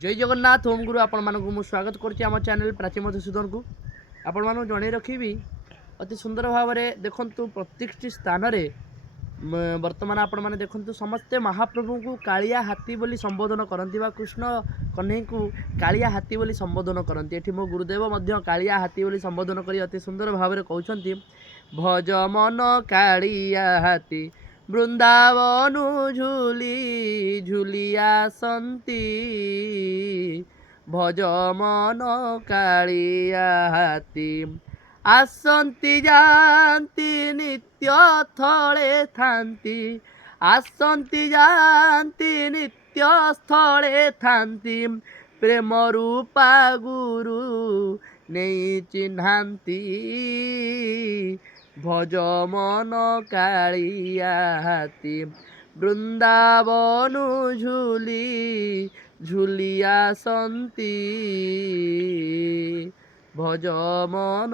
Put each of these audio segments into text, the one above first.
जय जगन्नाथ ओम गुरु आपण मानक मु स्वागत करछि आम चैनल प्राची मधुसूदन को आपण मानक जणै रखिबी अति सुंदर भाव में देखंतु प्रत्येक स्थान रे वर्तमान आपण माने देखंतु समस्ते महाप्रभु को कालिया हाथी बोली संबोधन करंती बा कृष्ण कन्हई को कालिया हाथी बोली संबोधन करंती। एठी मो गुरुदेव मध्य कालिया हाथी बोली संबोधन करी अति सुंदर भाव में कहउछंती भज मन कालिया हाथी बृंदावन झूली झूलिया संती भज मन कालिया हाथी आसंती जानती नित्य स्थले थांती आसंती जानती नित्य स्थले थांती प्रेम रूपा गुरु नहीं चिन्हांती भज मन कालिया हाथी बृंदावन झूली झूलिया संती भज मन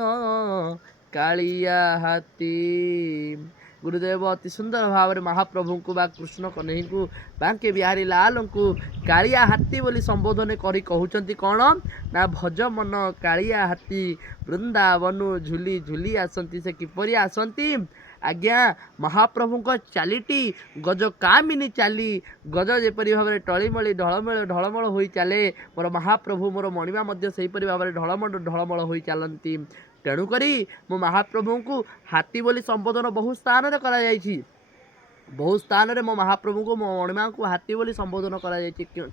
कालिया हाथी। गुरुदेव अति सुंदर भाव में महाप्रभु को बा कृष्ण कन्हई को बांके बिहारी लाल को कालिया हाथी बोली संबोधन करी कहउचंती कौन ना भज मन कालिया हाथी वृंदावन झूली झूली आसंती। से किपरि आसंती आज्ञा महाप्रभु चालीटी गज कामिनी चाली गज जेपरी भाव में टलीमली ढलमल हो चले मोर महाप्रभु मोर मणिमा मध्य सेहीपरि भाव में ढलमल हो चलती। तेणुक मो महाप्रभु को हाथी बोली संबोधन बहु स्थान में करा बहु स्थान में मो महाप्रभु को मो मणिमा को हाथी बोली संबोधन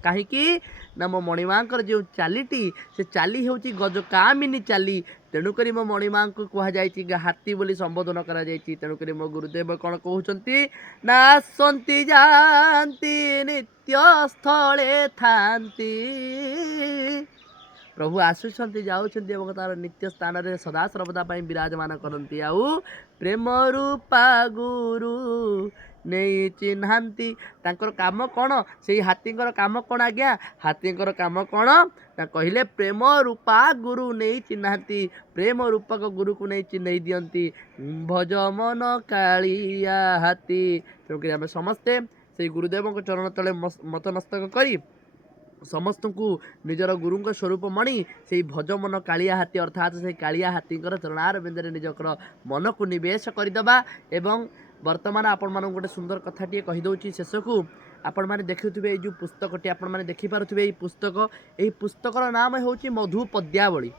कहीं ना मो मणिमा जो चालीटी से चाली हूँ गज कामिनी चाली। तेणुक मो मणिमा को कहुई हाथी बोली संबोधन करा तेणुक मो गुरुदेव कौन कहते ना आसंती जानती नित्य स्थले थांती प्रभु आसुंच जाऊँ तार नित्य स्थान में सदा सर्वदा विराजमान करती आउ प्रेम रूपा गुरु नहीं चिन्हांती। तांकर काम कौन से हाथींकर काम कौन आज्ञा हाथींकर काम कौन ना कहले प्रेम रूपा गुरु नहीं चिन्हांती प्रेम रूपक गुरु को नहीं चिन्ह दियंती भज मन कालिया हाथी। तेणुक आम समस्ते से गुरुदेव चरण तले मतमस्तक करी समस्त को निजर गुरु स्वरूप मणि से भज मन कालिया हाथी अर्थात से कालिया हाथी चरणार बिंदे निजकर मन को निवेश करदे। एवं वर्तमान आपण मान गोटे सुंदर कथाटे कहीदे शेष को आपण मैंने देखुवे जो पुस्तकटी आपण मैंने देखिपे यही पुस्तकर नाम हूँ मधु पद्यावली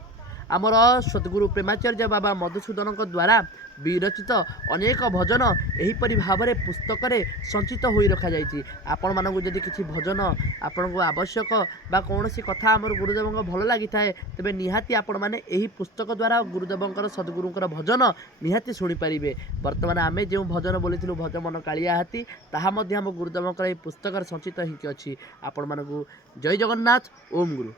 आमर सद्गुरु प्रेमाचार्य बाबा मधुसूदन द्वारा विरचित अनेक भजन एहीपरि भाव में पुस्तक संचित हो रखा जाइए। आपण मानक जदि किसी भजन आपण को आवश्यक बा कौन सी कथा आमर गुरुदेव भल लगी थाए तेबे निहाती आपण माने एही पुस्तक द्वारा गुरुदेव सद्गुरुंकर भजन निहाती शुणी पारिबे। वर्तमान आमे जो भजन बोली भज मन कालिया हाथी ताहा मध्य आम गुरुदेव पुस्तक संचित ही अच्छी। आपण मानक जय जगन्नाथ ओम गुरु।